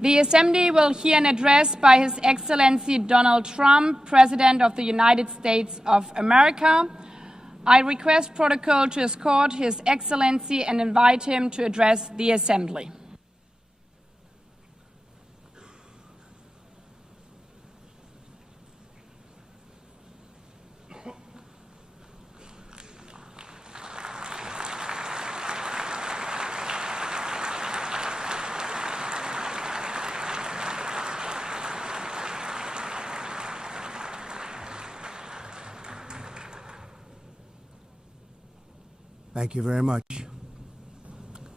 The Assembly will hear an address by His Excellency Donald Trump, President of the United States of America. I request protocol to escort His Excellency and invite him to address the Assembly. Thank you very much.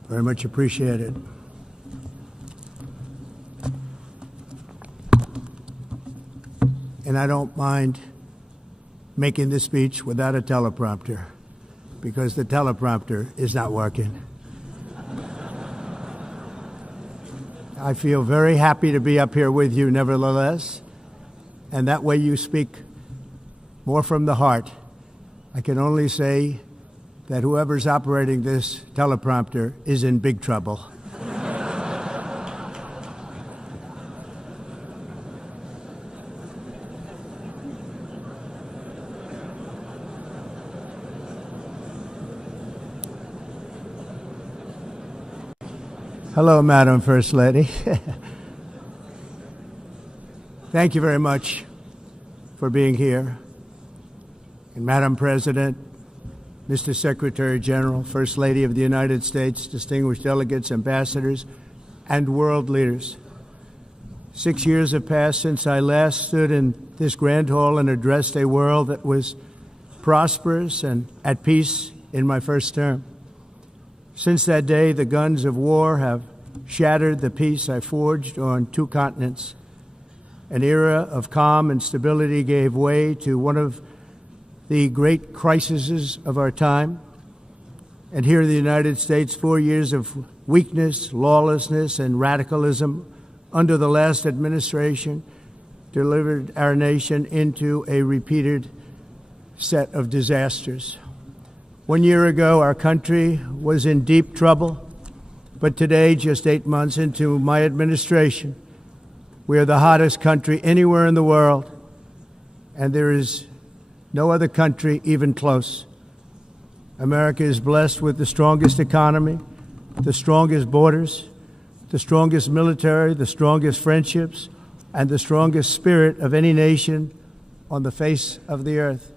Very much appreciated. And I don't mind making this speech without a teleprompter, because the teleprompter is not working. I feel very happy to be up here with you nevertheless, and that way you speak more from the heart. I can only say that whoever's operating this teleprompter is in big trouble. Hello, Madam First Lady. Thank you very much for being here. And Madam President, Mr. Secretary General, First Lady of the United States, distinguished delegates, ambassadors, and world leaders. 6 years have passed since I last stood in this grand hall and addressed a world that was prosperous and at peace in my first term. Since that day, the guns of war have shattered the peace I forged on 2 continents. An era of calm and stability gave way to one of the great crises of our time. And here in the United States, 4 years of weakness, lawlessness, and radicalism under the last administration delivered our nation into a repeated set of disasters. 1 year ago, our country was in deep trouble, but today, just 8 months into my administration, we are the hottest country anywhere in the world, and there is no other country even close. America is blessed with the strongest economy, the strongest borders, the strongest military, the strongest friendships, and the strongest spirit of any nation on the face of the earth.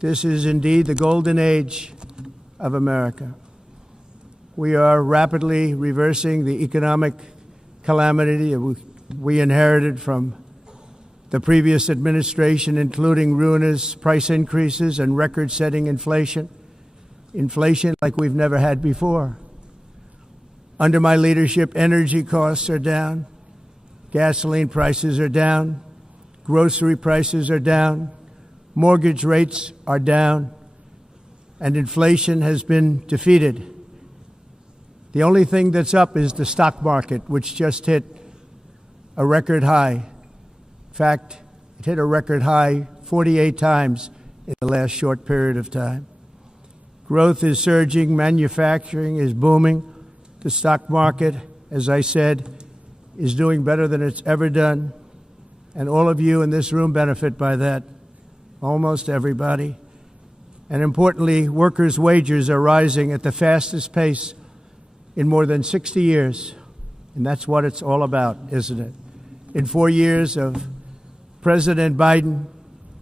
This is indeed the golden age of America. We are rapidly reversing the economic calamity we inherited from the previous administration, including ruinous price increases and record-setting inflation like we've never had before. Under my leadership, energy costs are down, gasoline prices are down, grocery prices are down, mortgage rates are down, and inflation has been defeated. The only thing that's up is the stock market, which just hit a record high. In fact, it hit a record high 48 times in the last short period of time. Growth is surging, manufacturing is booming. The stock market, as I said, is doing better than it's ever done. And all of you in this room benefit by that, almost everybody. And importantly, workers' wages are rising at the fastest pace in more than 60 years. And that's what it's all about, isn't it? In 4 years of President Biden,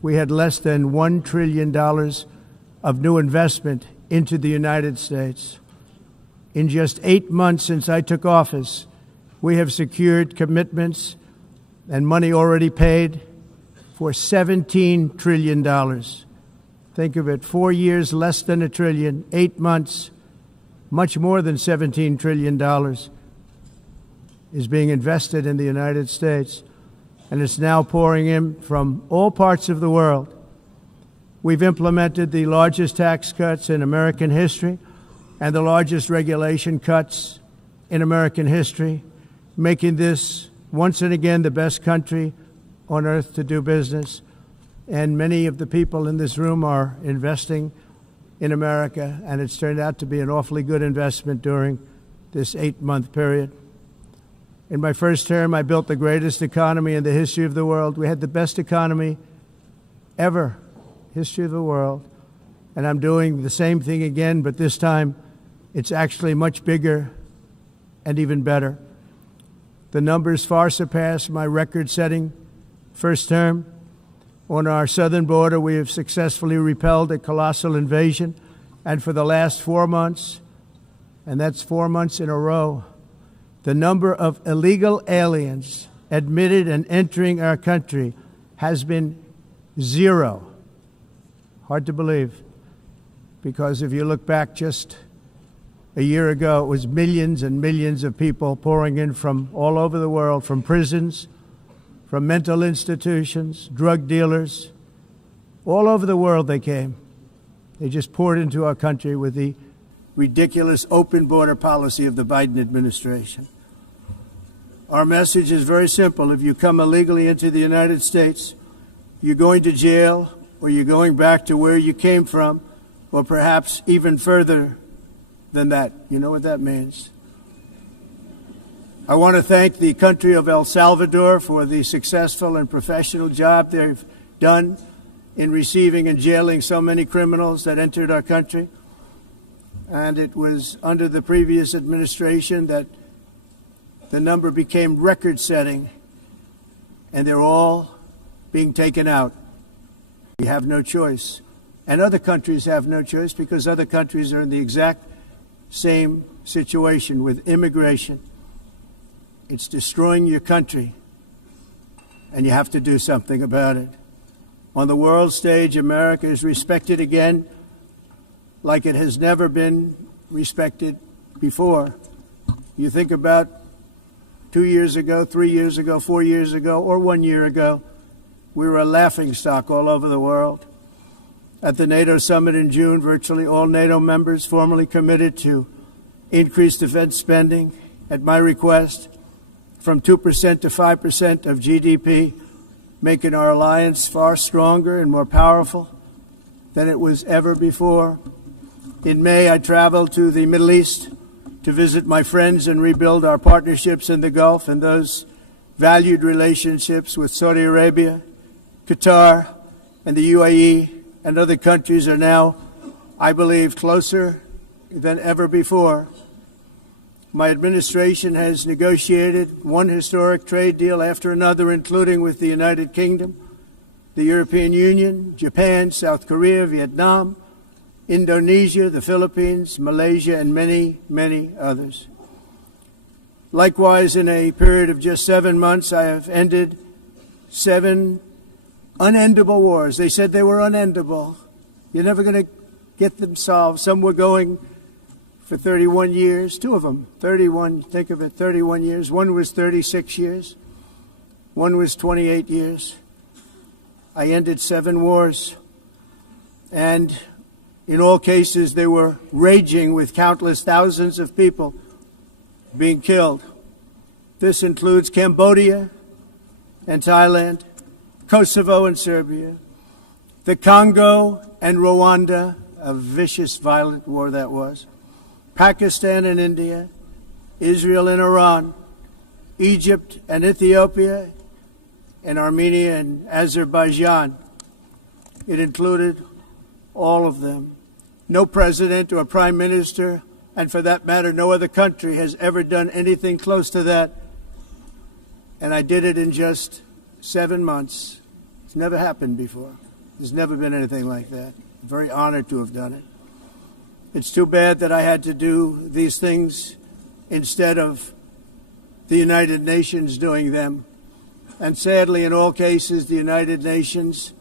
we had less than $1 trillion of new investment into the United States. In just 8 months since I took office, we have secured commitments and money already paid for $17 trillion. Think of it, 4 years, less than $1 trillion, 8 months, much more than $17 trillion is being invested in the United States. And it's now pouring in from all parts of the world. We've implemented the largest tax cuts in American history and the largest regulation cuts in American history, making this once and again the best country on earth to do business. And many of the people in this room are investing in America, and it's turned out to be an awfully good investment during this 8-month period. In my first term, I built the greatest economy in the history of the world. We had the best economy ever, history of the world. And I'm doing the same thing again, but this time it's actually much bigger and even better. The numbers far surpass my record-setting first term. On our southern border, we have successfully repelled a colossal invasion. And for the last 4 months, and that's 4 months in a row, the number of illegal aliens admitted and entering our country has been 0. Hard to believe, because if you look back just a year ago, it was millions and millions of people pouring in from all over the world, from prisons, from mental institutions, drug dealers. All over the world they came. They just poured into our country with the ridiculous open border policy of the Biden administration. Our message is very simple. If you come illegally into the United States, you're going to jail, or you're going back to where you came from, or perhaps even further than that. You know what that means. I want to thank the country of El Salvador for the successful and professional job they've done in receiving and jailing so many criminals that entered our country. And it was under the previous administration that the number became record-setting, and they're all being taken out. We have no choice. And other countries have no choice, because other countries are in the exact same situation with immigration. It's destroying your country, and you have to do something about it. On the world stage, America is respected again like it has never been respected before. You think about 2 years ago, 3 years ago, 4 years ago, or 1 year ago, we were a laughingstock all over the world. At the NATO summit in June, virtually all NATO members formally committed to increase defense spending, at my request, from 2% to 5% of GDP, making our alliance far stronger and more powerful than it was ever before. In May, I traveled to the Middle East to visit my friends and rebuild our partnerships in the Gulf and those valued relationships with Saudi Arabia, Qatar, and the UAE, and other countries are now, I believe, closer than ever before. My administration has negotiated one historic trade deal after another, including with the United Kingdom, the European Union, Japan, South Korea, Vietnam, Indonesia, the Philippines, Malaysia, and many, many others. Likewise, in a period of just 7 months, I have ended 7 unendable wars. They said they were unendable. You're never going to get them solved. Some were going for 31 years, 2 of them, 31, think of it, 31 years. One was 36 years. One was 28 years. I ended 7 wars. And in all cases, they were raging with countless thousands of people being killed. This includes Cambodia and Thailand, Kosovo and Serbia, the Congo and Rwanda, a vicious, violent war that was, Pakistan and India, Israel and Iran, Egypt and Ethiopia, and Armenia and Azerbaijan. It included all of them. No president or prime minister, and for that matter, no other country has ever done anything close to that. And I did it in just 7 months. It's never happened before. There's never been anything like that. I'm very honored to have done it. It's too bad that I had to do these things instead of the United Nations doing them. And sadly, in all cases, the United Nations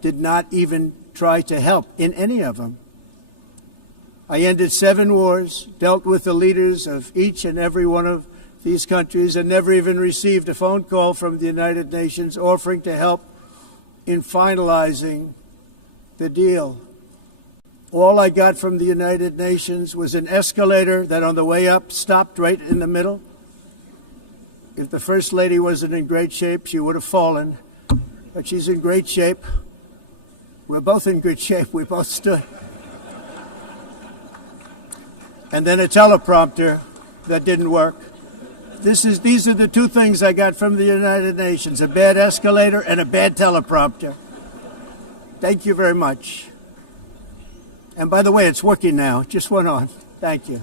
did not even try to help in any of them. I ended 7 wars, dealt with the leaders of each and every one of these countries, and never even received a phone call from the United Nations offering to help in finalizing the deal. All I got from the United Nations was an escalator that on the way up stopped right in the middle. If the First Lady wasn't in great shape, she would have fallen. But she's in great shape. We're both in good shape. We both stood. And then a teleprompter that didn't work. These are the two things I got from the United Nations, a bad escalator and a bad teleprompter. Thank you very much. And by the way, it's working now. It just went on. Thank you.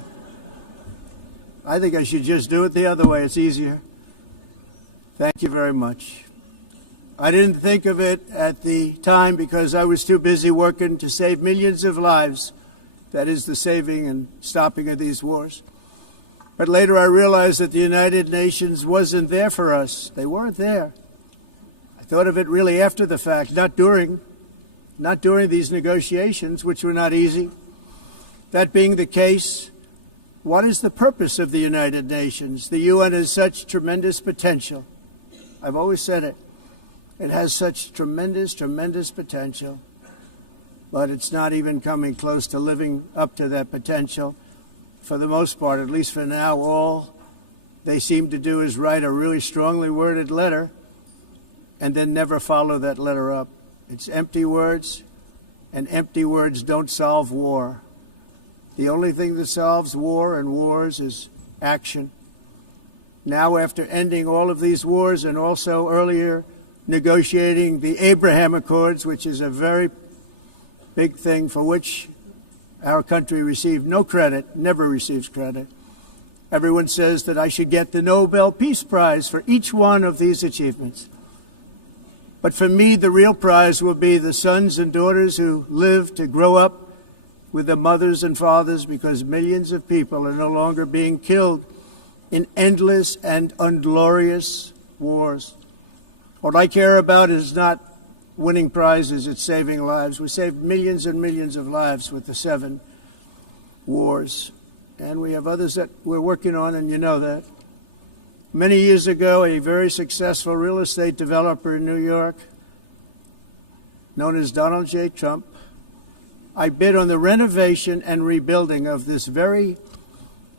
I think I should just do it the other way. It's easier. Thank you very much. I didn't think of it at the time because I was too busy working to save millions of lives. That is the saving and stopping of these wars. But later I realized that the United Nations wasn't there for us. They weren't there. I thought of it really after the fact, not during these negotiations, which were not easy. That being the case, what is the purpose of the United Nations? The UN has such tremendous potential. I've always said it. It has such tremendous, tremendous potential, but it's not even coming close to living up to that potential. For the most part, at least for now, all they seem to do is write a really strongly worded letter and then never follow that letter up. It's empty words, and empty words don't solve war. The only thing that solves war and wars is action. Now, after ending all of these wars and also earlier negotiating the Abraham Accords, which is a very big thing for which our country received no credit, never receives credit. Everyone says that I should get the Nobel Peace Prize for each one of these achievements. But for me, the real prize will be the sons and daughters who live to grow up with the mothers and fathers, because millions of people are no longer being killed in endless and unglorious wars. What I care about is not winning prizes, it's saving lives. We saved millions and millions of lives with the 7 wars. And we have others that we're working on, and you know that. Many years ago, a very successful real estate developer in New York, known as Donald J. Trump, I bid on the renovation and rebuilding of this very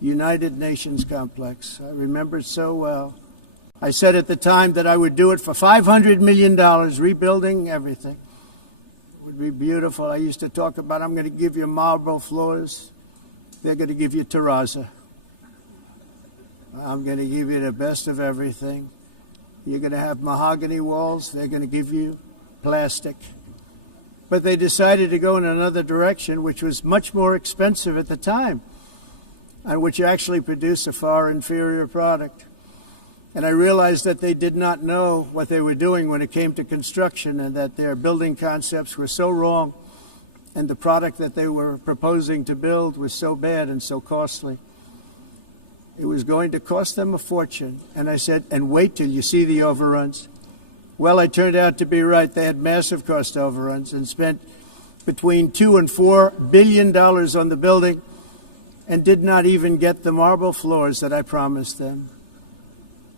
United Nations complex. I remember it so well. I said at the time that I would do it for $500 million, rebuilding everything. It would be beautiful. I used to talk about, I'm going to give you marble floors. They're going to give you terrazzo. I'm going to give you the best of everything. You're going to have mahogany walls. They're going to give you plastic. But they decided to go in another direction, which was much more expensive at the time, and which actually produced a far inferior product. And I realized that they did not know what they were doing when it came to construction, and that their building concepts were so wrong, and the product that they were proposing to build was so bad and so costly. It was going to cost them a fortune. And I said, and wait till you see the overruns. Well, I turned out to be right. They had massive cost overruns and spent between $2 and $4 billion on the building and did not even get the marble floors that I promised them.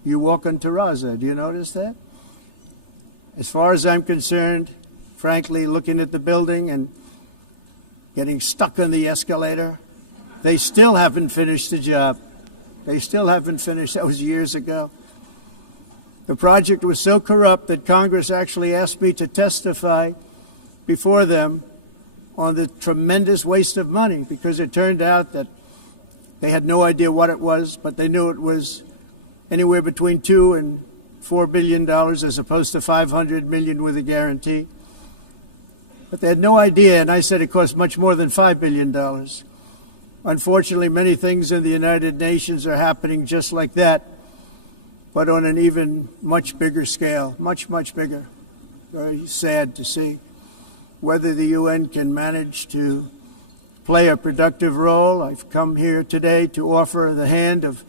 You walk on terrazzo. Do you notice that? As far as I'm concerned, frankly, looking at the building and getting stuck on the escalator, they still haven't finished the job. They still haven't finished. That was years ago. The project was so corrupt that Congress actually asked me to testify before them on the tremendous waste of money, because it turned out that they had no idea what it was, but they knew it was anywhere between $2 and $4 billion as opposed to $500 million with a guarantee. But they had no idea, and I said it cost much more than $5 billion. Unfortunately, many things in the United Nations are happening just like that, but on an even much bigger scale, much, much bigger. Very sad to see. Whether the UN can manage to play a productive role, I've come here today to offer the hand of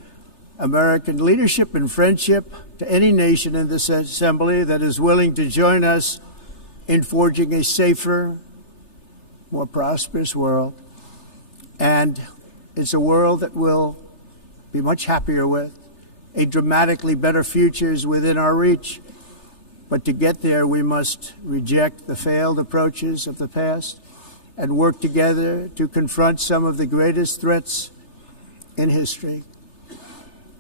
American leadership and friendship to any nation in this assembly that is willing to join us in forging a safer, more prosperous world. And it's a world that we'll be much happier with. A dramatically better future is within our reach. But to get there, we must reject the failed approaches of the past and work together to confront some of the greatest threats in history.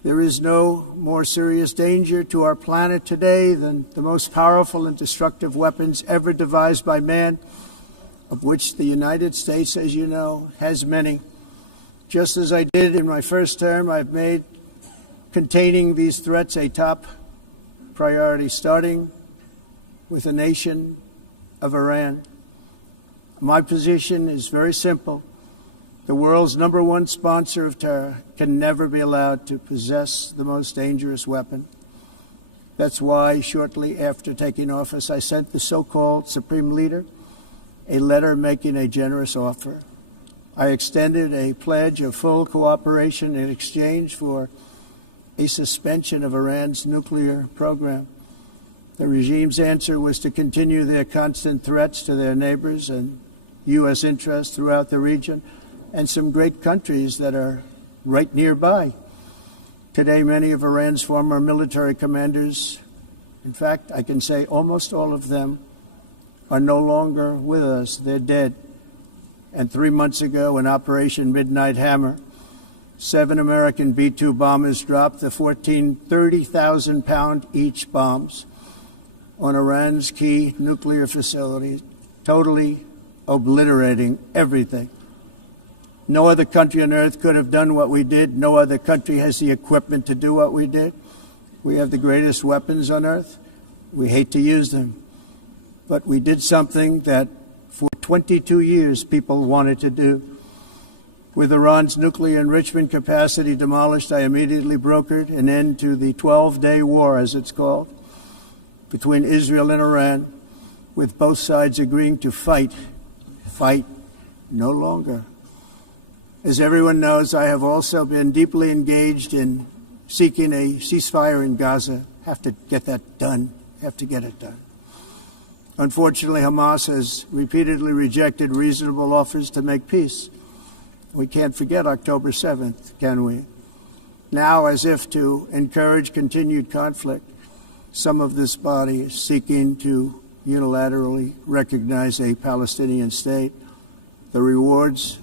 There is no more serious danger to our planet today than the most powerful and destructive weapons ever devised by man, of which the United States, as you know, has many. Just as I did in my first term, I've made containing these threats a top priority, starting with the nation of Iran. My position is very simple. The world's #1 sponsor of terror can never be allowed to possess the most dangerous weapon. That's why, shortly after taking office, I sent the so-called Supreme Leader a letter making a generous offer. I extended a pledge of full cooperation in exchange for a suspension of Iran's nuclear program. The regime's answer was to continue their constant threats to their neighbors and U.S. interests throughout the region and some great countries that are right nearby. Today, many of Iran's former military commanders, in fact, I can say almost all of them, are no longer with us. They're dead. And 3 months ago, in Operation Midnight Hammer, 7 American B-2 bombers dropped the 14 30,000-pound each bombs on Iran's key nuclear facilities, totally obliterating everything. No other country on earth could have done what we did. No other country has the equipment to do what we did. We have the greatest weapons on earth. We hate to use them. But we did something that for 22 years people wanted to do. With Iran's nuclear enrichment capacity demolished, I immediately brokered an end to the 12-day war, as it's called, between Israel and Iran, with both sides agreeing to fight no longer. As everyone knows, I have also been deeply engaged in seeking a ceasefire in Gaza. Have to get that done. Have to get it done. Unfortunately, Hamas has repeatedly rejected reasonable offers to make peace. We can't forget October 7th, can we? Now, as if to encourage continued conflict, some of this body is seeking to unilaterally recognize a Palestinian state. The rewards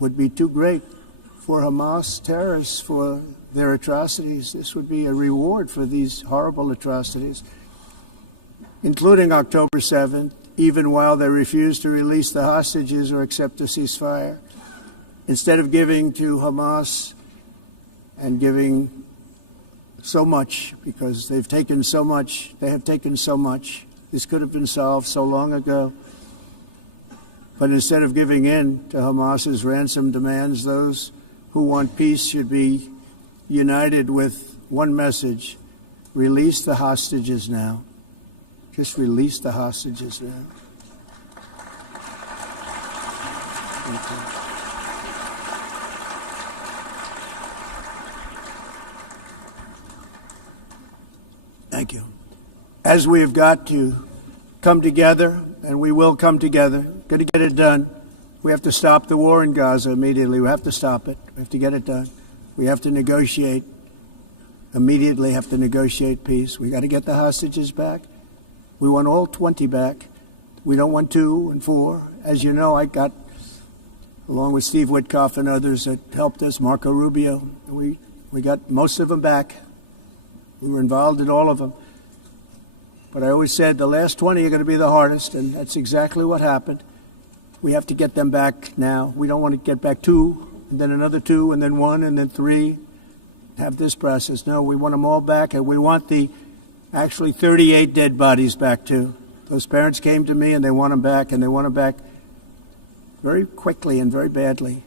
would be too great for Hamas terrorists for their atrocities. This would be a reward for these horrible atrocities, including October 7th, even while they refuse to release the hostages or accept a ceasefire. Instead of giving to Hamas and giving so much, because they've taken so much, they have taken so much. This could have been solved so long ago. But instead of giving in to Hamas's ransom demands, those who want peace should be united with one message: release the hostages now. Just release the hostages now. Thank you. Thank you. As we have got to come together, and we will come together, got to get it done. We have to stop the war in Gaza immediately. We have to stop it. We have to get it done. We have to negotiate, immediately have to negotiate peace. We got to get the hostages back. We want all 20 back. We don't want 2 and 4. As you know, I got, along with Steve Witkoff and others that helped us, Marco Rubio, we got most of them back. We were involved in all of them. But I always said the last 20 are going to be the hardest, and that's exactly what happened. We have to get them back now. We don't want to get back 2, and then another 2, and then 1, and then 3, have this process. No, we want them all back, and we want the actually 38 dead bodies back, too. Those parents came to me, and they want them back, and they want them back very quickly and very badly.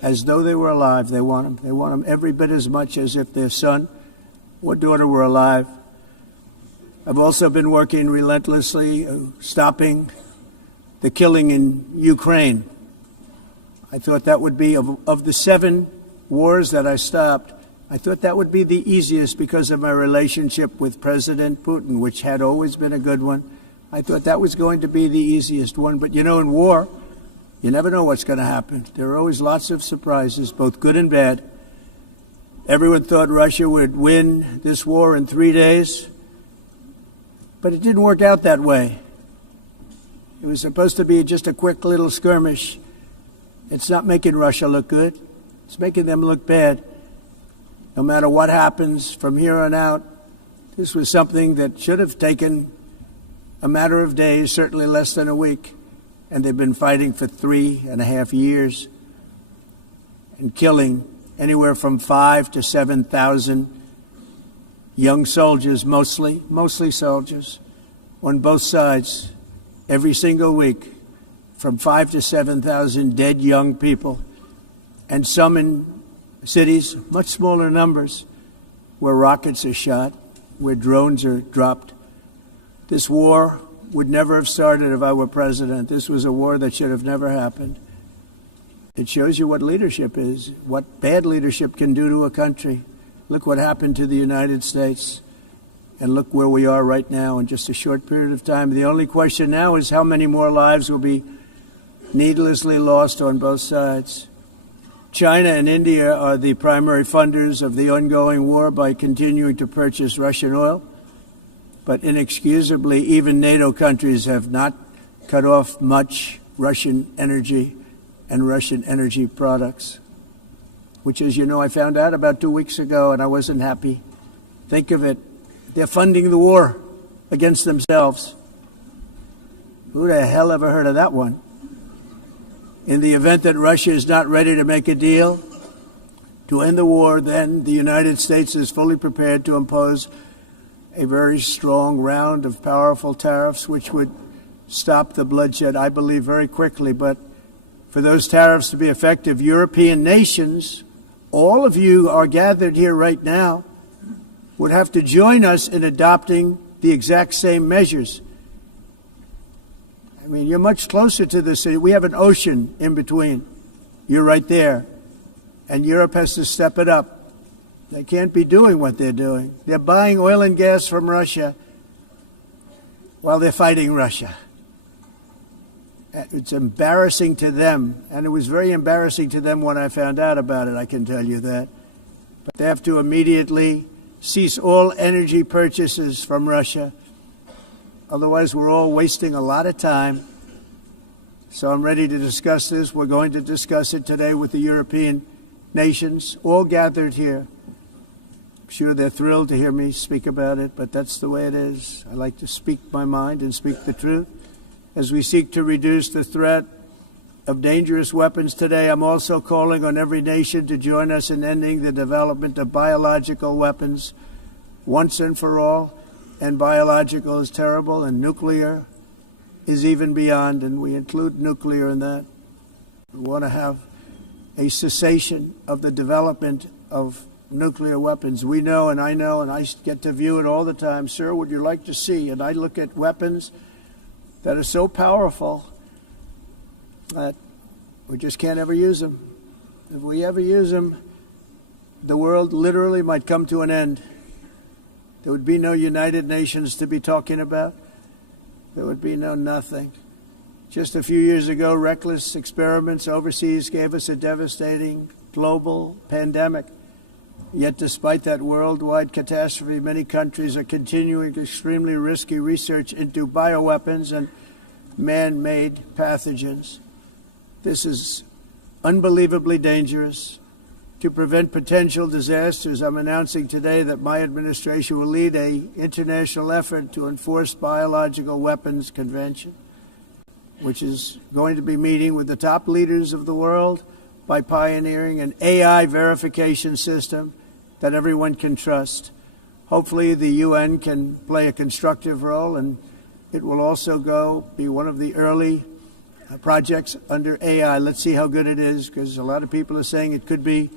As though they were alive, they want them. They want them every bit as much as if their son or daughter were alive. I've also been working relentlessly, stopping the killing in Ukraine. I thought that would be, of the 7 wars that I stopped, I thought that would be the easiest because of my relationship with President Putin, which had always been a good one. I thought that was going to be the easiest one. But, you know, in war, you never know what's going to happen. There are always lots of surprises, both good and bad. Everyone thought Russia would win this war in 3 days. But it didn't work out that way. It was supposed to be just a quick little skirmish. It's not making Russia look good. It's making them look bad. No matter what happens from here on out, this was something that should have taken a matter of days, certainly less than a week. And they've been fighting for 3.5 years and killing anywhere from 5,000 to 7,000 young soldiers, mostly soldiers, on both sides, every single week, from 5,000 to 7,000 dead young people, and some in cities, much smaller numbers, where rockets are shot, where drones are dropped. This war would never have started if I were president. This was a war that should have never happened. It shows you what leadership is, what bad leadership can do to a country. Look what happened to the United States, and look where we are right now in just a short period of time. The only question now is how many more lives will be needlessly lost on both sides. China and India are the primary funders of the ongoing war by continuing to purchase Russian oil. But inexcusably, even NATO countries have not cut off much Russian energy and Russian energy products, which, as you know, I found out about 2 weeks ago, and I wasn't happy. Think of it. They're funding the war against themselves. Who the hell ever heard of that one? In the event that Russia is not ready to make a deal to end the war, then the United States is fully prepared to impose a very strong round of powerful tariffs, which would stop the bloodshed, I believe, very quickly. But for those tariffs to be effective, European nations, all of you are gathered here right now, would have to join us in adopting the exact same measures. I mean, you're much closer to the city. We have an ocean in between. You're right there. And Europe has to step it up. They can't be doing what they're doing. They're buying oil and gas from Russia while they're fighting Russia. It's embarrassing to them, and it was very embarrassing to them when I found out about it, I can tell you that. But they have to immediately cease all energy purchases from Russia. Otherwise, we're all wasting a lot of time. So I'm ready to discuss this. We're going to discuss it today with the European nations, all gathered here. I'm sure they're thrilled to hear me speak about it, but that's the way it is. I like to speak my mind and speak the truth. As we seek to reduce the threat of dangerous weapons today, I'm also calling on every nation to join us in ending the development of biological weapons once and for all. And biological is terrible, and nuclear is even beyond, and we include nuclear in that. We want to have a cessation of the development of nuclear weapons. We know, and I get to view it all the time. Sir, would you like to see? And I look at weapons that are so powerful that we just can't ever use them. If we ever use them, the world literally might come to an end. There would be no United Nations to be talking about. There would be no nothing. Just a few years ago, reckless experiments overseas gave us a devastating global pandemic. Yet despite that worldwide catastrophe, many countries are continuing extremely risky research into bioweapons and man-made pathogens. This is unbelievably dangerous. To prevent potential disasters, I'm announcing today that my administration will lead an international effort to enforce Biological Weapons Convention, which is going to be meeting with the top leaders of the world by pioneering an AI verification system that everyone can trust. Hopefully the UN can play a constructive role, and it will also be one of the early projects under AI. Let's see how good it is, because a lot of people are saying it could be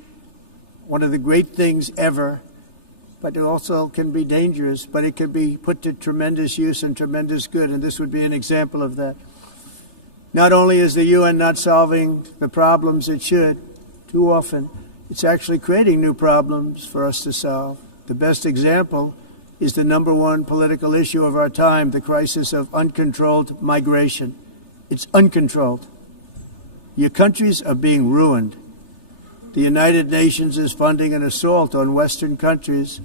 one of the great things ever, but it also can be dangerous, but it can be put to tremendous use and tremendous good, and this would be an example of that. Not only is the UN not solving the problems it should, too often, it's actually creating new problems for us to solve. The best example is the number one political issue of our time, the crisis of uncontrolled migration. It's uncontrolled. Your countries are being ruined. The United Nations is funding an assault on Western countries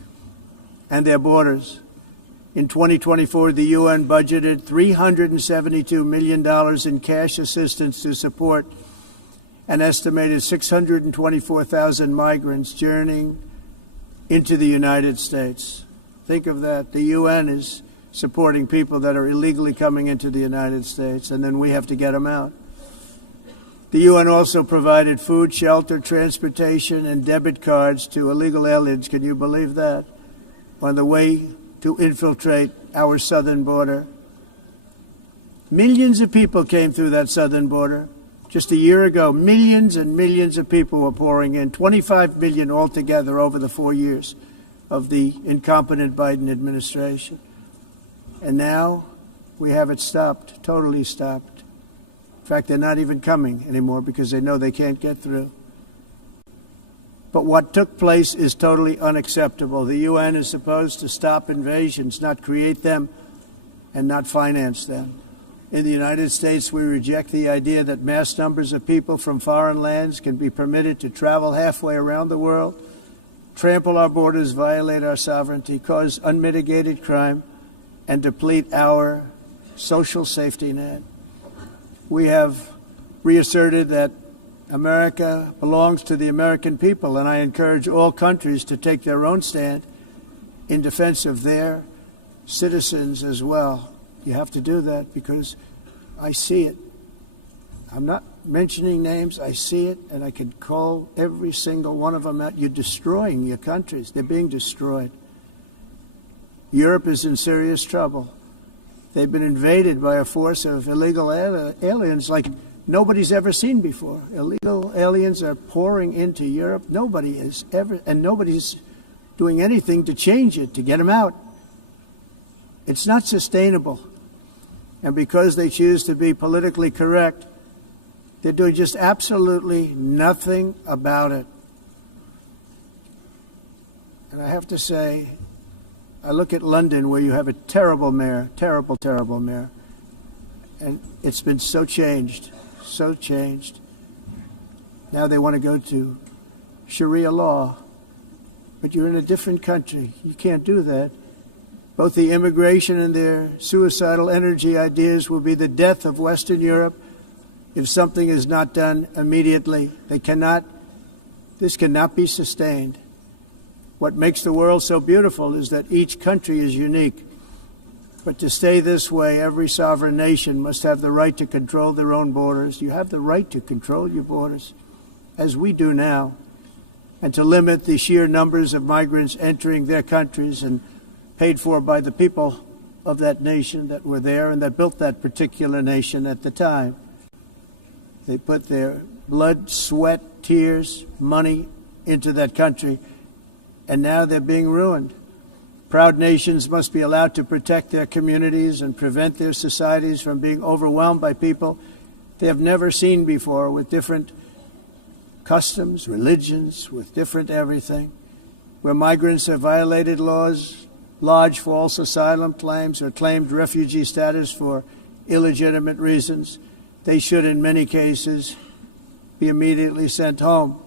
and their borders. In 2024, the UN budgeted $372 million in cash assistance to support an estimated 624,000 migrants journeying into the United States. Think of that. The UN is supporting people that are illegally coming into the United States, and then we have to get them out. The UN also provided food, shelter, transportation, and debit cards to illegal aliens. Can you believe that? On the way to infiltrate our southern border. Millions of people came through that southern border. Just a year ago, millions and millions of people were pouring in, 25 million altogether over the 4 years of the incompetent Biden administration. And now we have it stopped, totally stopped. In fact, they're not even coming anymore because they know they can't get through. But what took place is totally unacceptable. The UN is supposed to stop invasions, not create them and not finance them. In the United States, we reject the idea that mass numbers of people from foreign lands can be permitted to travel halfway around the world, trample our borders, violate our sovereignty, cause unmitigated crime, and deplete our social safety net. We have reasserted that America belongs to the American people, and I encourage all countries to take their own stand in defense of their citizens as well. You have to do that because I see it. I'm not mentioning names. I see it, and I can call every single one of them out. You're destroying your countries. They're being destroyed. Europe is in serious trouble. They've been invaded by a force of illegal aliens like nobody's ever seen before. Illegal aliens are pouring into Europe. Nobody is ever, and nobody's doing anything to change it, to get them out. It's not sustainable. And because they choose to be politically correct, they're doing just absolutely nothing about it. And I have to say, I look at London, where you have a terrible mayor, terrible, terrible mayor, and it's been so changed, so changed. Now they want to go to Sharia law, but you're in a different country. You can't do that. Both the immigration and their suicidal energy ideas will be the death of Western Europe if something is not done immediately. This cannot be sustained. What makes the world so beautiful is that each country is unique. But to stay this way, every sovereign nation must have the right to control their own borders. You have the right to control your borders, as we do now, and to limit the sheer numbers of migrants entering their countries and paid for by the people of that nation that were there and that built that particular nation at the time. They put their blood, sweat, tears, money into that country, and now they're being ruined. Proud nations must be allowed to protect their communities and prevent their societies from being overwhelmed by people they have never seen before, with different customs, religions, with different everything. Where migrants have violated laws, lodged false asylum claims, or claimed refugee status for illegitimate reasons, they should, in many cases, be immediately sent home.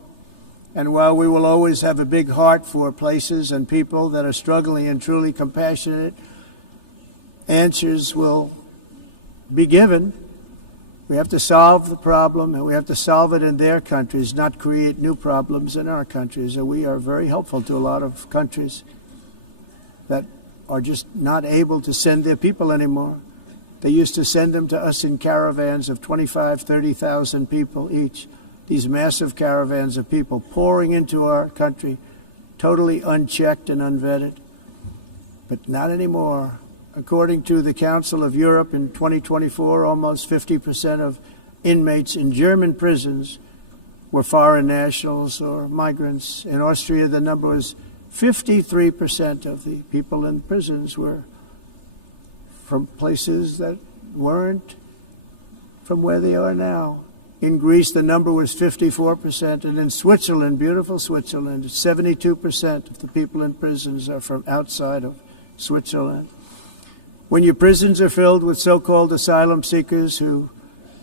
And while we will always have a big heart for places and people that are struggling and truly compassionate, answers will be given. We have to solve the problem, and we have to solve it in their countries, not create new problems in our countries. And we are very helpful to a lot of countries that are just not able to send their people anymore. They used to send them to us in caravans of 25,000, 30,000 people each. These massive caravans of people pouring into our country, totally unchecked and unvetted. But not anymore. According to the Council of Europe in 2024, almost 50% of inmates in German prisons were foreign nationals or migrants. In Austria, the number was 53% of the people in prisons were from places that weren't from where they are now. In Greece, the number was 54%, and in Switzerland, beautiful Switzerland, 72% of the people in prisons are from outside of Switzerland. When your prisons are filled with so-called asylum seekers who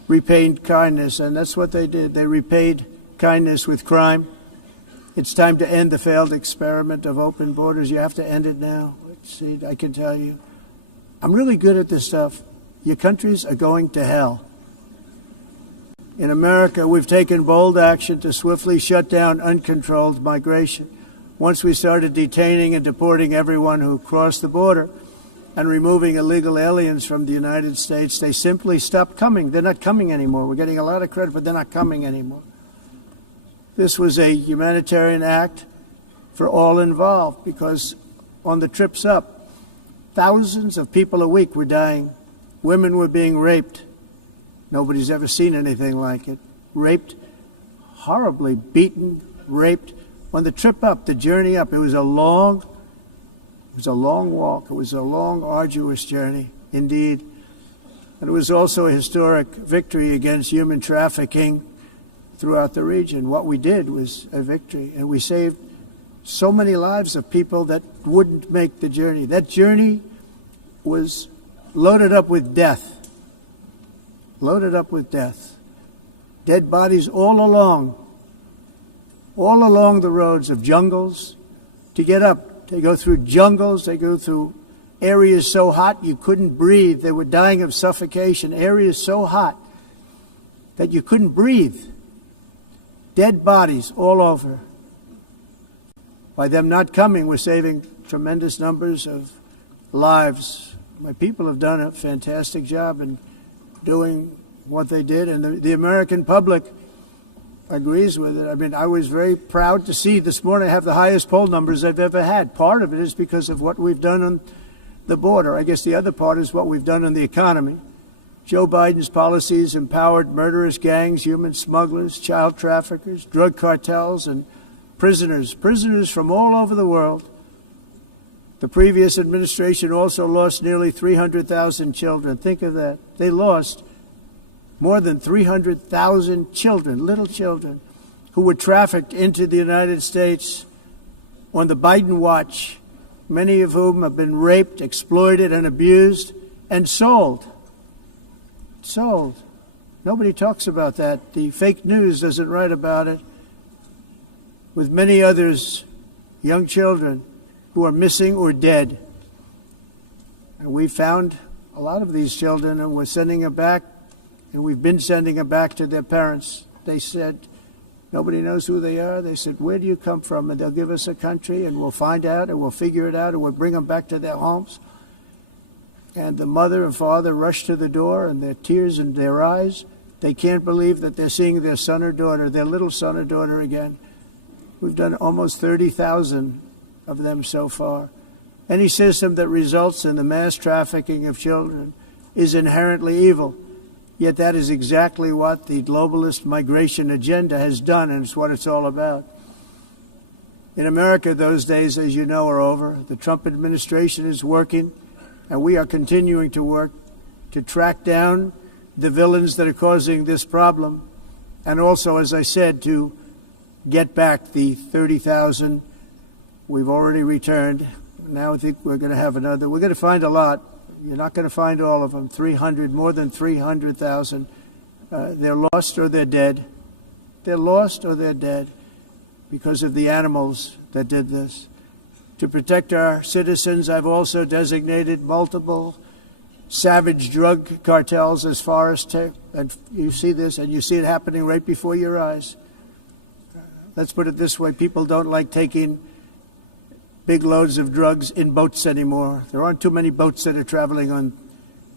repaid kindness, and that's what they did, they repaid kindness with crime, it's time to end the failed experiment of open borders. You have to end it now. See, I can tell you, I'm really good at this stuff. Your countries are going to hell. In America, we've taken bold action to swiftly shut down uncontrolled migration. Once we started detaining and deporting everyone who crossed the border, and removing illegal aliens from the United States, they simply stopped coming. They're not coming anymore. We're getting a lot of credit, but they're not coming anymore. This was a humanitarian act for all involved, because on the trips up, thousands of people a week were dying. Women were being raped. Nobody's ever seen anything like it. Raped, horribly beaten, raped. On the trip up, the journey up, it was a long walk. It was a long, arduous journey, indeed. And it was also a historic victory against human trafficking throughout the region. What we did was a victory, and we saved so many lives of people that wouldn't make the journey. That journey was loaded up with death. Loaded up with death. Dead bodies all along the roads of jungles to get up. They go through jungles, they go through areas so hot you couldn't breathe. They were dying of suffocation, areas so hot that you couldn't breathe. Dead bodies all over. By them not coming, we're saving tremendous numbers of lives. My people have done a fantastic job in doing what they did, and the American public agrees with it. I mean, I was very proud to see this morning I have the highest poll numbers I've ever had. Part of it is because of what we've done on the border. I guess the other part is what we've done on the economy. Joe Biden's policies empowered murderous gangs, human smugglers, child traffickers, drug cartels, and prisoners from all over the world. The previous administration also lost nearly 300,000 children. Think of that. They lost more than 300,000 children, little children, who were trafficked into the United States on the Biden watch, many of whom have been raped, exploited, and abused, and sold. Sold. Nobody talks about that. The fake news doesn't write about it. With many others, young children who are missing or dead. And we found a lot of these children, and we're sending them back, and we've been sending them back to their parents. They said, nobody knows who they are. They said, where do you come from? And they'll give us a country, and we'll find out, and we'll figure it out, and we'll bring them back to their homes. And the mother and father rush to the door, and their tears in their eyes. They can't believe that they're seeing their son or daughter, their little son or daughter again. We've done almost 30,000 of them so far. Any system that results in the mass trafficking of children is inherently evil. Yet that is exactly what the globalist migration agenda has done, and it's what it's all about. In America, those days, as you know, are over. The Trump administration is working, and we are continuing to work to track down the villains that are causing this problem, and also, as I said, to get back the 30,000 we've already returned. Now I think we're going to have another. We're going to find a lot. You're not going to find all of them. 300, more than 300,000. They're lost or they're dead. They're lost or they're dead because of the animals that did this. To protect our citizens, I've also designated multiple savage drug cartels as far as and you see this, and you see it happening right before your eyes. Let's put it this way. People don't like taking big loads of drugs in boats anymore. There aren't too many boats that are traveling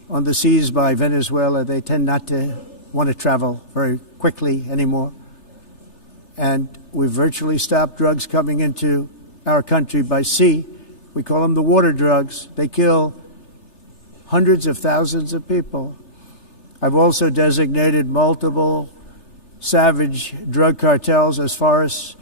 on the seas by Venezuela. They tend not to want to travel very quickly anymore. And we've virtually stopped drugs coming into our country by sea. We call them the water drugs. They kill hundreds of thousands of people. I've also designated multiple savage drug cartels as far as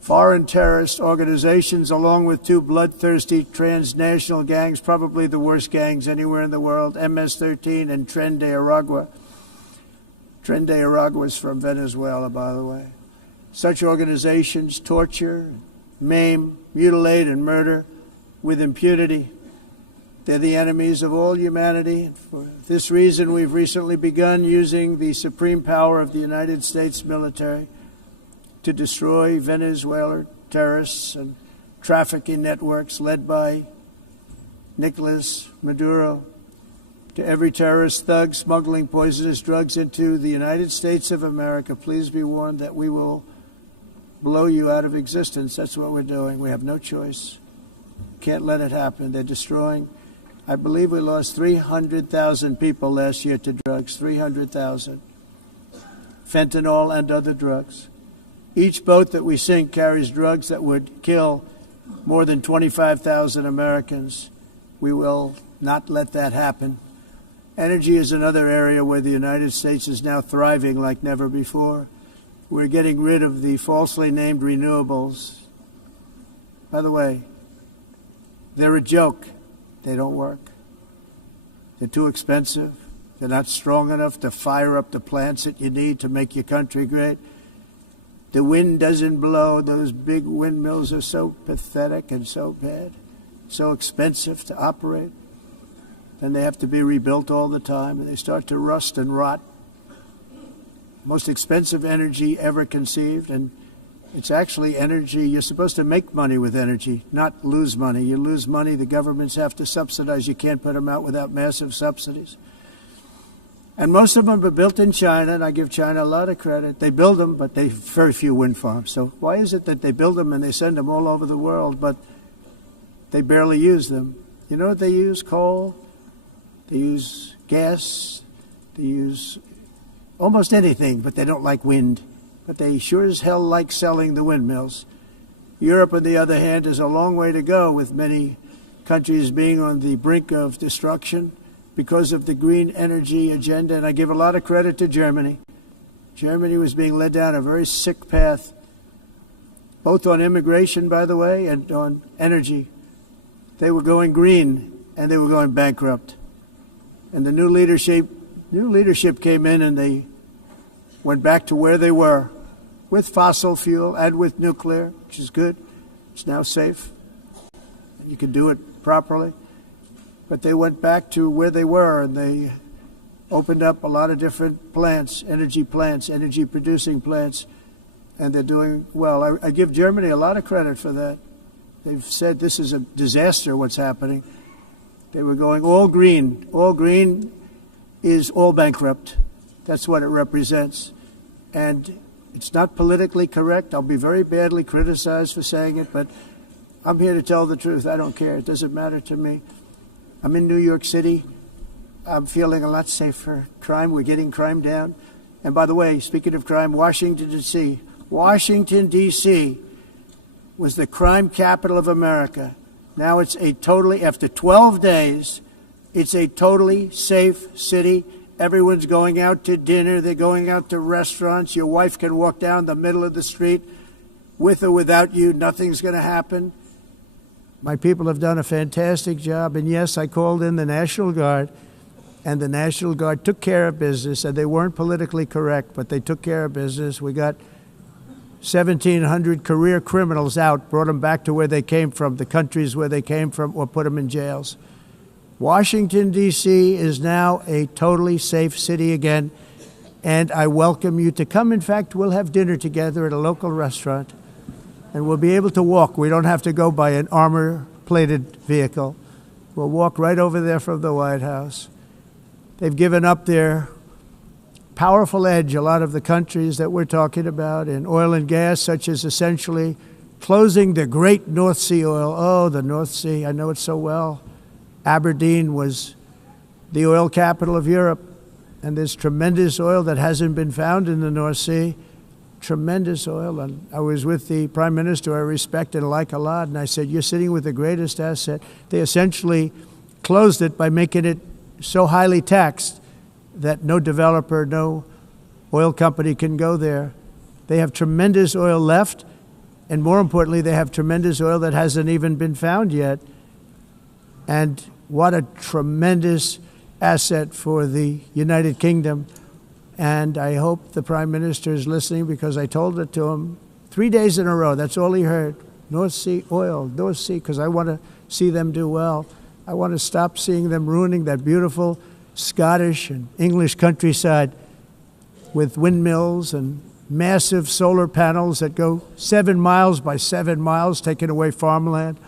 foreign terrorist organizations, along with two bloodthirsty transnational gangs, probably the worst gangs anywhere in the world, MS-13 and Tren de Aragua. Tren de Aragua is from Venezuela, by the way. Such organizations torture, maim, mutilate, and murder with impunity. They're the enemies of all humanity. For this reason, we've recently begun using the supreme power of the United States military to destroy Venezuelan terrorists and trafficking networks led by Nicolas Maduro. To every terrorist thug smuggling poisonous drugs into the United States of America, please be warned that we will blow you out of existence. That's what we're doing. We have no choice. Can't let it happen. They're destroying I believe we lost 300,000 people last year to drugs, 300,000. Fentanyl and other drugs. Each boat that we sink carries drugs that would kill more than 25,000 Americans. We will not let that happen. Energy is another area where the United States is now thriving like never before. We're getting rid of the falsely named renewables. By the way, they're a joke. They don't work. They're too expensive. They're not strong enough to fire up the plants that you need to make your country great. The wind doesn't blow. Those big windmills are so pathetic and so bad, so expensive to operate. And they have to be rebuilt all the time, and they start to rust and rot. Most expensive energy ever conceived, and it's actually energy. You're supposed to make money with energy, not lose money. You lose money, the governments have to subsidize. You can't put them out without massive subsidies. And most of them are built in China, and I give China a lot of credit. They build them, but they have very few wind farms. So why is it that they build them and they send them all over the world, but they barely use them? You know what they use? Coal. They use gas. They use almost anything, but they don't like wind. But they sure as hell like selling the windmills. Europe, on the other hand, is a long way to go, with many countries being on the brink of destruction because of the green energy agenda. And I give a lot of credit to Germany. Germany was being led down a very sick path, both on immigration, by the way, and on energy. They were going green, and they were going bankrupt. And the new leadership came in, and they went back to where they were, with fossil fuel and with nuclear, which is good. It's now safe. You can do it properly. But they went back to where they were, and they opened up a lot of different plants, energy-producing plants, and they're doing well. I give Germany a lot of credit for that. They've said this is a disaster, what's happening. They were going all green. All green is all bankrupt. That's what it represents. And it's not politically correct. I'll be very badly criticized for saying it, but I'm here to tell the truth. I don't care. It doesn't matter to me. I'm in New York City. I'm feeling a lot safer. Crime, we're getting crime down. And by the way, speaking of crime, Washington, D.C. Washington, D.C. was the crime capital of America. Now it's after 12 days, it's a totally safe city. Everyone's going out to dinner. They're going out to restaurants. Your wife can walk down the middle of the street with or without you. Nothing's going to happen. My people have done a fantastic job. And yes, I called in the National Guard, and the National Guard took care of business. And they weren't politically correct, but they took care of business. We got 1,700 career criminals out, brought them back to where they came from, the countries where they came from, or put them in jails. Washington, D.C. is now a totally safe city again, and I welcome you to come. In fact, we'll have dinner together at a local restaurant, and we'll be able to walk. We don't have to go by an armor-plated vehicle. We'll walk right over there from the White House. They've given up their powerful edge, a lot of the countries that we're talking about, in oil and gas, such as essentially closing the great North Sea oil. Oh, the North Sea, I know it so well. Aberdeen was the oil capital of Europe, and there's tremendous oil that hasn't been found in the North Sea. Tremendous oil. And I was with the Prime Minister I respect and like a lot, and I said, you're sitting with the greatest asset. They essentially closed it by making it so highly taxed that no developer, no oil company can go there. They have tremendous oil left, and more importantly, they have tremendous oil that hasn't even been found yet. And what a tremendous asset for the United Kingdom. And I hope the Prime Minister is listening, because I told it to him 3 days in a row. That's all he heard. North Sea oil, North Sea, because I want to see them do well. I want to stop seeing them ruining that beautiful Scottish and English countryside with windmills and massive solar panels that go 7 miles by 7 miles, taking away farmland.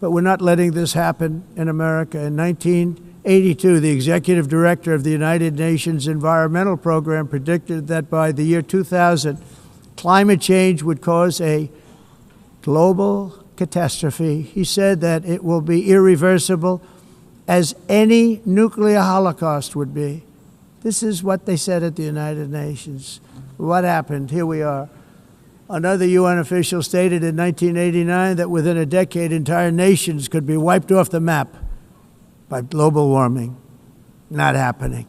But we're not letting this happen in America. In 1982, the executive director of the United Nations Environmental Program predicted that by the year 2000, climate change would cause a global catastrophe. He said that it will be irreversible, as any nuclear holocaust would be. This is what they said at the United Nations. What happened? Here we are. Another UN official stated in 1989 that within a decade, entire nations could be wiped off the map by global warming. Not happening.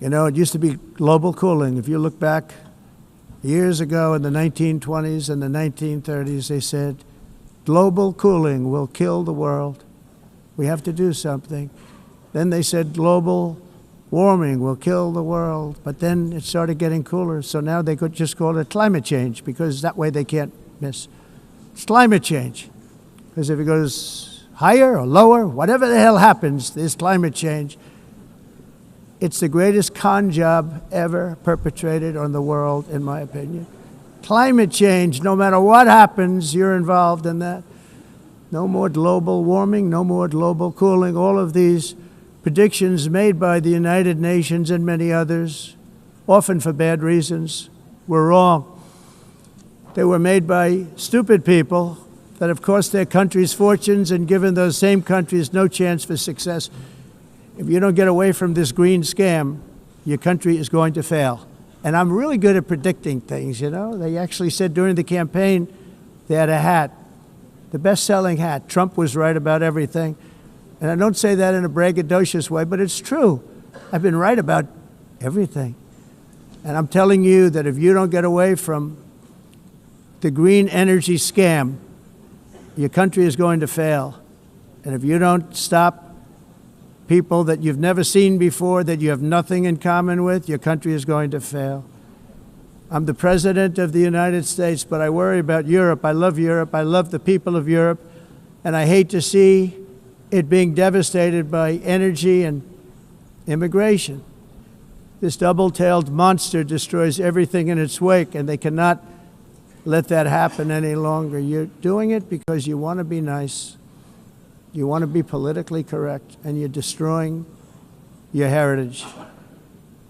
You know, it used to be global cooling. If you look back years ago in the 1920s and the 1930s, they said, global cooling will kill the world. We have to do something. Then they said global warming will kill the world. But then it started getting cooler. So now they could just call it climate change, because that way they can't miss. It's climate change. Because if it goes higher or lower, whatever the hell happens, there's climate change. It's the greatest con job ever perpetrated on the world, in my opinion. Climate change, no matter what happens, you're involved in that. No more global warming, no more global cooling. All of these predictions made by the United Nations and many others, often for bad reasons, were wrong. They were made by stupid people that have cost their countries fortunes and given those same countries no chance for success. If you don't get away from this green scam, your country is going to fail. And I'm really good at predicting things, you know. They actually said during the campaign they had a hat, the best-selling hat. Trump was right about everything. And I don't say that in a braggadocious way, but it's true. I've been right about everything. And I'm telling you that if you don't get away from the green energy scam, your country is going to fail. And if you don't stop people that you've never seen before, that you have nothing in common with, your country is going to fail. I'm the President of the United States, but I worry about Europe. I love Europe. I love the people of Europe. And I hate to see it being devastated by energy and immigration. This double-tailed monster destroys everything in its wake, and they cannot let that happen any longer. You're doing it because you want to be nice. You want to be politically correct, and you're destroying your heritage.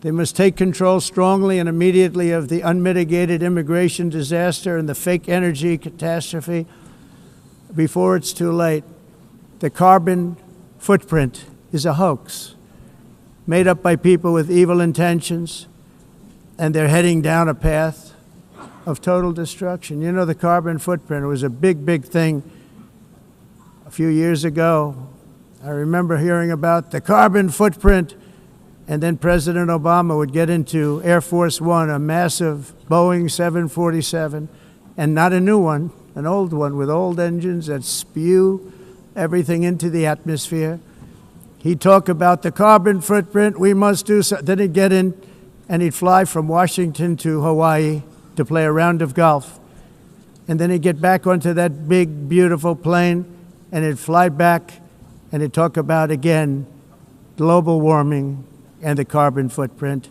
They must take control strongly and immediately of the unmitigated immigration disaster and the fake energy catastrophe before it's too late. The carbon footprint is a hoax made up by people with evil intentions, and they're heading down a path of total destruction. You know, the carbon footprint was a big, big thing a few years ago. I remember hearing about the carbon footprint, and then President Obama would get into Air Force One, a massive Boeing 747, and not a new one, an old one with old engines that spew everything into the atmosphere. He'd talk about the carbon footprint, we must do so. Then he'd get in and he'd fly from Washington to Hawaii to play a round of golf. And then he'd get back onto that big, beautiful plane and he'd fly back and he'd talk about, again, global warming and the carbon footprint.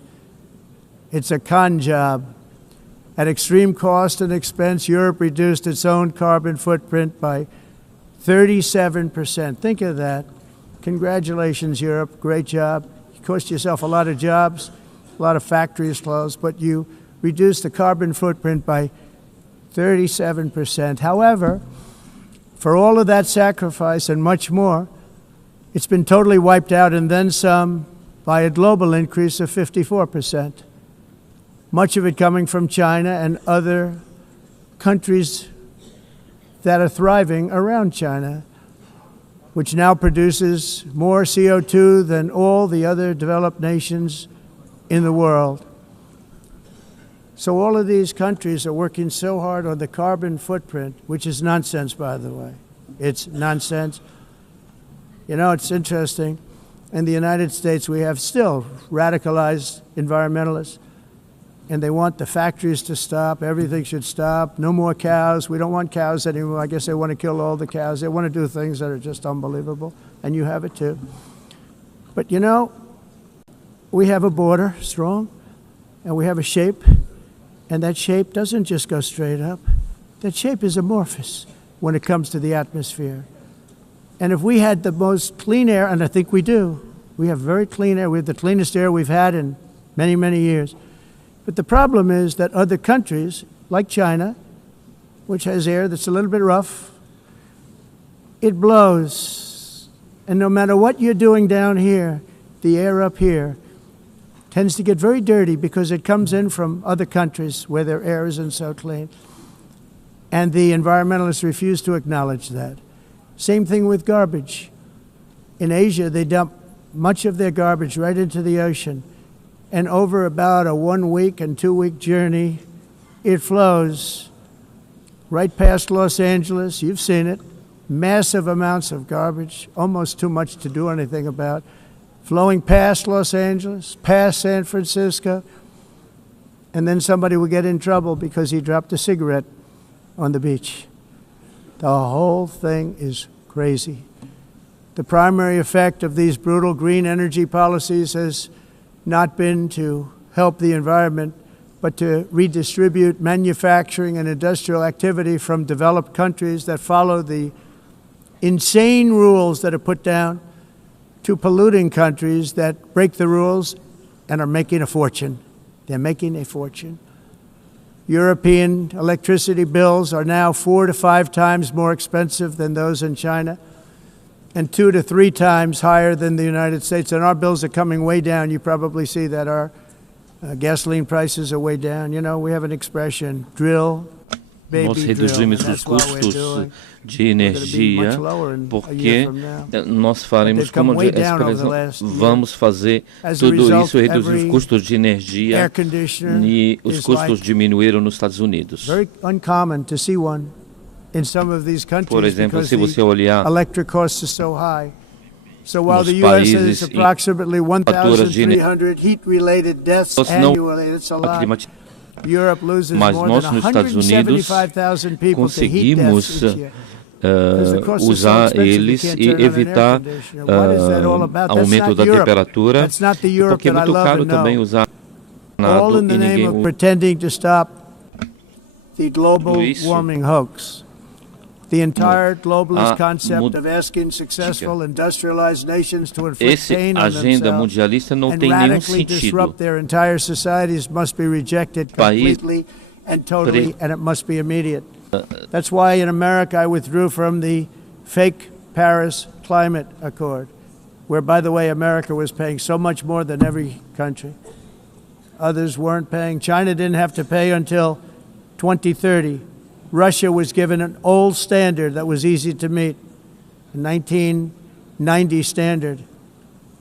It's a con job. At extreme cost and expense, Europe reduced its own carbon footprint by 37%. Think of that. Congratulations, Europe. Great job. You cost yourself a lot of jobs, a lot of factories closed, but you reduced the carbon footprint by 37%. However, for all of that sacrifice and much more, it's been totally wiped out and then some by a global increase of 54%. Much of it coming from China and other countries that are thriving around China, which now produces more CO2 than all the other developed nations in the world. So all of these countries are working so hard on the carbon footprint, which is nonsense, by the way. It's nonsense. You know, it's interesting. In the United States, we have still radicalized environmentalists, and they want the factories to stop. Everything should stop. No more cows. We don't want cows anymore. I guess they want to kill all the cows. They want to do things that are just unbelievable, and you have it too. But you know, we have a border, strong, and we have a shape, and that shape doesn't just go straight up. That shape is amorphous when it comes to the atmosphere. And if we had the most clean air, and I think we do, we have very clean air. We have the cleanest air we've had in many, many years. But the problem is that other countries, like China, which has air that's a little bit rough, it blows. And no matter what you're doing down here, the air up here tends to get very dirty because it comes in from other countries where their air isn't so clean. And the environmentalists refuse to acknowledge that. Same thing with garbage. In Asia, they dump much of their garbage right into the ocean. And over about a 1 week and 2 week journey, it flows right past Los Angeles. You've seen it. Massive amounts of garbage, almost too much to do anything about, flowing past Los Angeles, past San Francisco, and then somebody will get in trouble because he dropped a cigarette on the beach. The whole thing is crazy. The primary effect of these brutal green energy policies has not been to help the environment, but to redistribute manufacturing and industrial activity from developed countries that follow the insane rules that are put down to polluting countries that break the rules and are making a fortune. They're making a fortune. European electricity bills are now 4 to 5 times more expensive than those in China, and 2 to 3 times higher than the United States. And our bills are coming way down. You probably see that our gasoline prices are way down. You know, we have an expression, drill, Nós reduzimos os custos de energia porque nós faremos, como a expressão, vamos fazer tudo isso, reduzir os custos de energia, e os custos diminuíram nos Estados Unidos. Por exemplo, se você olhar So while the U.S. has approximately 1,300 heat-related deaths annually, it's a lot. Mas nós, nos Estados Unidos, conseguimos usar eles e evitar aumento da temperatura, porque é muito caro também usar nada e ninguém usa. The entire globalist concept of asking successful industrialized nations to inflict pain on themselves and radically disrupt their entire societies must be rejected completely and totally, and it must be immediate. That's why in America I withdrew from the fake Paris Climate Accord, where, by the way, America was paying so much more than every country. Others weren't paying. China didn't have to pay until 2030. Russia was given an old standard that was easy to meet, a 1990 standard.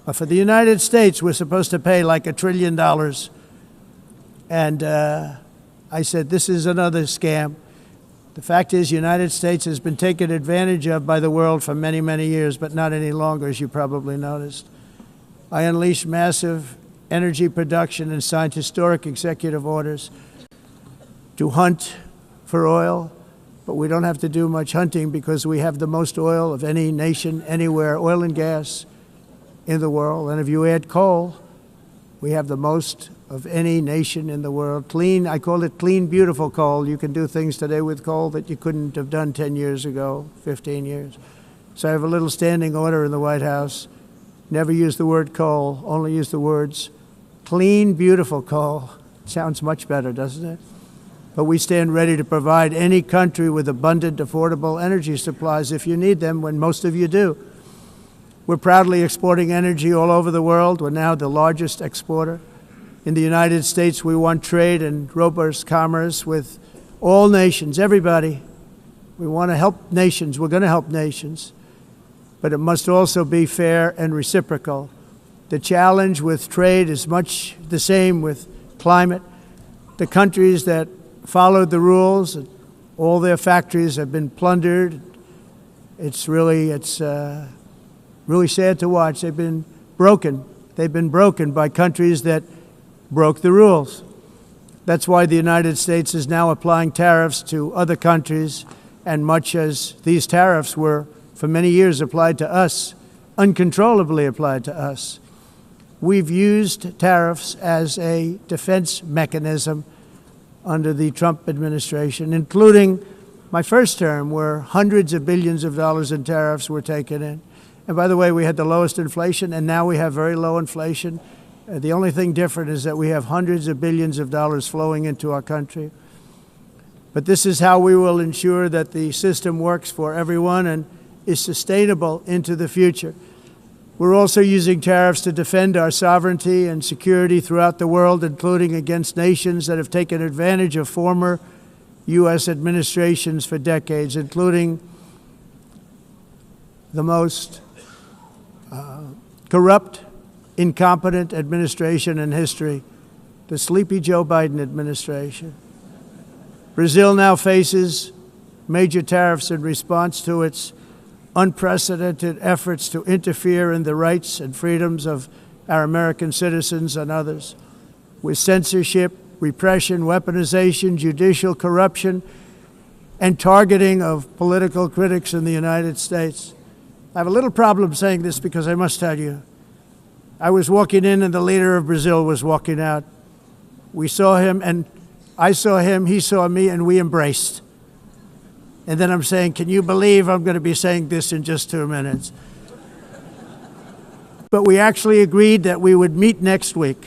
But for the United States, we're supposed to pay like $1 trillion. And I said, this is another scam. The fact is, the United States has been taken advantage of by the world for many, many years, but not any longer, as you probably noticed. I unleashed massive energy production and signed historic executive orders to hunt for oil, but we don't have to do much hunting because we have the most oil of any nation anywhere, oil and gas in the world. And if you add coal, we have the most of any nation in the world. Clean, I call it clean, beautiful coal. You can do things today with coal that you couldn't have done 10 years ago, 15 years. So I have a little standing order in the White House. Never use the word coal, only use the words clean, beautiful coal. Sounds much better, doesn't it? But we stand ready to provide any country with abundant, affordable energy supplies if you need them, when most of you do. We're proudly exporting energy all over the world. We're now the largest exporter. In the United States, we want trade and robust commerce with all nations, everybody. We want to help nations. We're going to help nations. But it must also be fair and reciprocal. The challenge with trade is much the same with climate. The countries that followed the rules, all their factories have been plundered. It's really sad to watch. They've been broken. They've been broken by countries that broke the rules. That's why the United States is now applying tariffs to other countries, and much as these tariffs were for many years applied to us, uncontrollably applied to us. We've used tariffs as a defense mechanism under the Trump administration, including my first term, where hundreds of billions of dollars in tariffs were taken in. And by the way, we had the lowest inflation, and now we have very low inflation. The only thing different is that we have hundreds of billions of dollars flowing into our country. But this is how we will ensure that the system works for everyone, and is sustainable into the future. We're also using tariffs to defend our sovereignty and security throughout the world, including against nations that have taken advantage of former U.S. administrations for decades, including the most corrupt, incompetent administration in history, the sleepy Joe Biden administration. Brazil now faces major tariffs in response to its unprecedented efforts to interfere in the rights and freedoms of our American citizens and others, with censorship, repression, weaponization, judicial corruption, and targeting of political critics in the United States. I have a little problem saying this because I must tell you, I was walking in and the leader of Brazil was walking out. We saw him and I saw him, he saw me, and we embraced. And then I'm saying, can you believe I'm going to be saying this in just 2 minutes? But we actually agreed that we would meet next week.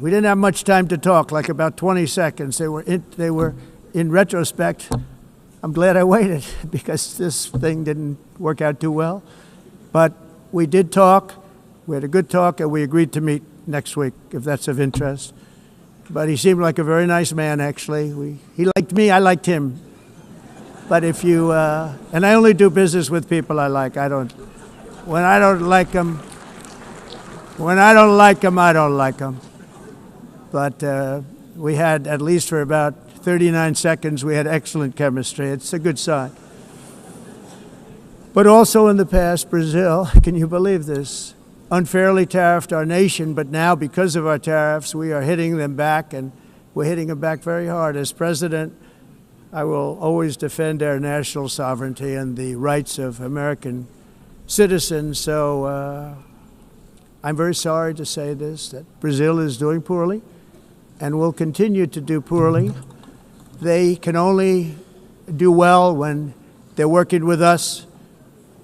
We didn't have much time to talk, like about 20 seconds. They were in retrospect, I'm glad I waited because this thing didn't work out too well. But we did talk, we had a good talk, and we agreed to meet next week, if that's of interest. But he seemed like a very nice man, actually. He liked me, I liked him. But if you, and I only do business with people I like. When I don't like them, I don't like them. But we had, at least for about 39 seconds, we had excellent chemistry. It's a good sign. But also in the past, Brazil, can you believe this, unfairly tariffed our nation, but now because of our tariffs, we are hitting them back, and we're hitting them back very hard. As president, I will always defend our national sovereignty and the rights of American citizens. So I'm very sorry to say this, that Brazil is doing poorly and will continue to do poorly. They can only do well when they're working with us.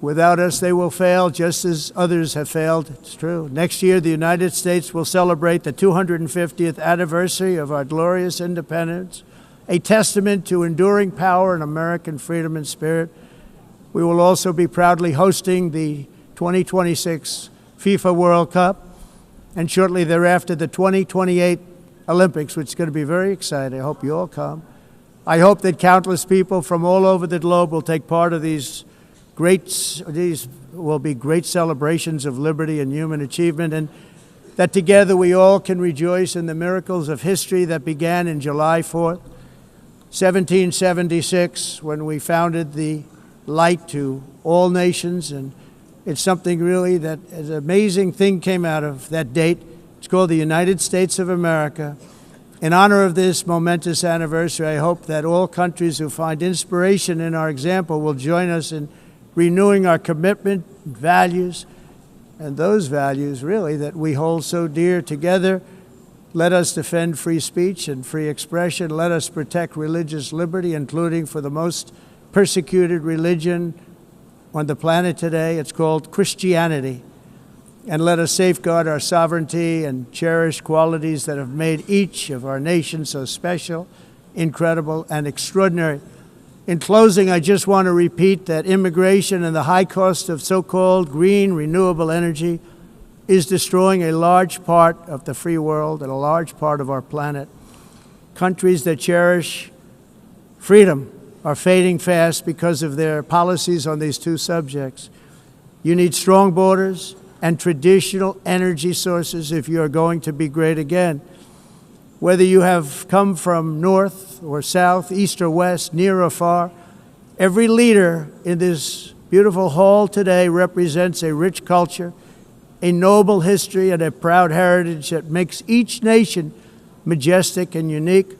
Without us, they will fail, just as others have failed. It's true. Next year, the United States will celebrate the 250th anniversary of our glorious independence, a testament to enduring power and American freedom and spirit. We will also be proudly hosting the 2026 FIFA World Cup, and shortly thereafter, the 2028 Olympics, which is going to be very exciting. I hope you all come. I hope that countless people from all over the globe will take part of these will be great celebrations of liberty and human achievement, and that together we all can rejoice in the miracles of history that began in July 4th, 1776, when we founded the light to all nations. And it's something really that an amazing thing came out of that date. It's called the United States of America. In honor of this momentous anniversary, I hope that all countries who find inspiration in our example will join us in renewing our commitment, values, and those values really that we hold so dear. Together, let us defend free speech and free expression. Let us protect religious liberty, including for the most persecuted religion on the planet today. It's called Christianity. And let us safeguard our sovereignty and cherish qualities that have made each of our nations so special, incredible, and extraordinary. In closing, I just want to repeat that immigration and the high cost of so-called green renewable energy is destroying a large part of the free world and a large part of our planet. Countries that cherish freedom are fading fast because of their policies on these two subjects. You need strong borders and traditional energy sources if you are going to be great again. Whether you have come from north or south, east or west, near or far, every leader in this beautiful hall today represents a rich culture, a noble history, and a proud heritage that makes each nation majestic and unique,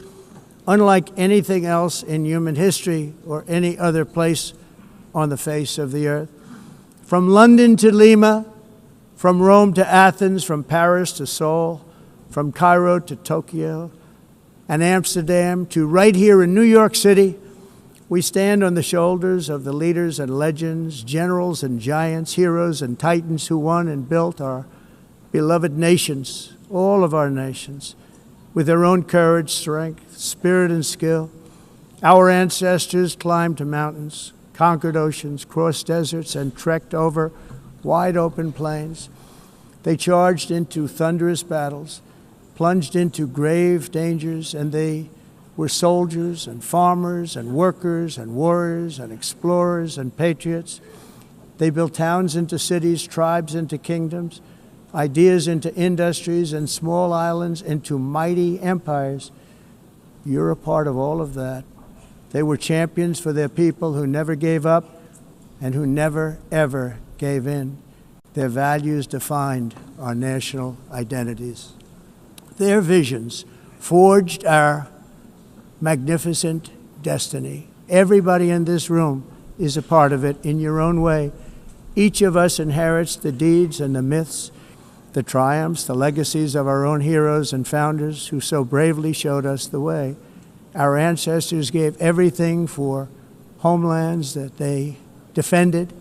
unlike anything else in human history or any other place on the face of the earth. From London to Lima, from Rome to Athens, from Paris to Seoul, from Cairo to Tokyo and Amsterdam to right here in New York City, we stand on the shoulders of the leaders and legends, generals and giants, heroes and titans who won and built our beloved nations, all of our nations, with their own courage, strength, spirit, and skill. Our ancestors climbed mountains, conquered oceans, crossed deserts, and trekked over wide open plains. They charged into thunderous battles, plunged into grave dangers, and they were soldiers and farmers and workers and warriors and explorers and patriots. They built towns into cities, tribes into kingdoms, ideas into industries, and small islands into mighty empires. You're a part of all of that. They were champions for their people who never gave up and who never, ever gave in. Their values defined our national identities. Their visions forged our magnificent destiny. Everybody in this room is a part of it in your own way. Each of us inherits the deeds and the myths, the triumphs, the legacies of our own heroes and founders who so bravely showed us the way. Our ancestors gave everything for homelands that they defended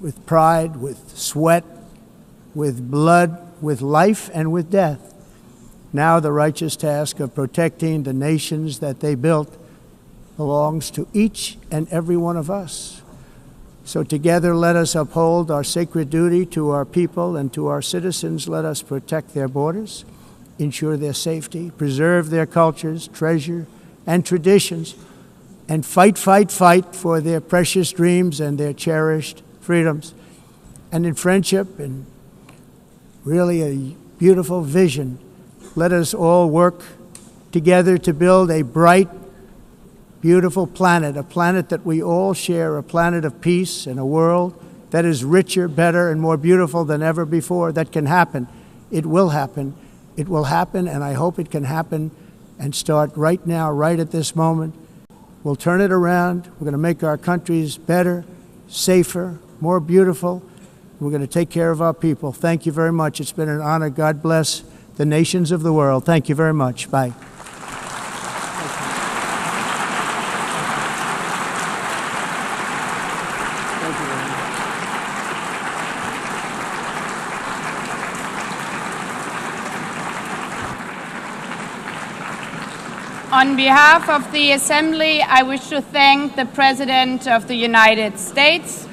with pride, with sweat, with blood, with life, and with death. Now the righteous task of protecting the nations that they built belongs to each and every one of us. So together let us uphold our sacred duty to our people and to our citizens. Let us protect their borders, ensure their safety, preserve their cultures, treasure, and traditions, and fight, fight, fight for their precious dreams and their cherished freedoms. And in friendship and really a beautiful vision, let us all work together to build a bright, beautiful planet, a planet that we all share, a planet of peace and a world that is richer, better, and more beautiful than ever before. That can happen. It will happen. It will happen, and I hope it can happen and start right now, right at this moment. We'll turn it around. We're going to make our countries better, safer, more beautiful. We're going to take care of our people. Thank you very much. It's been an honor. God bless the nations of the world. Thank you very much. Bye. On behalf of the Assembly, I wish to thank the President of the United States,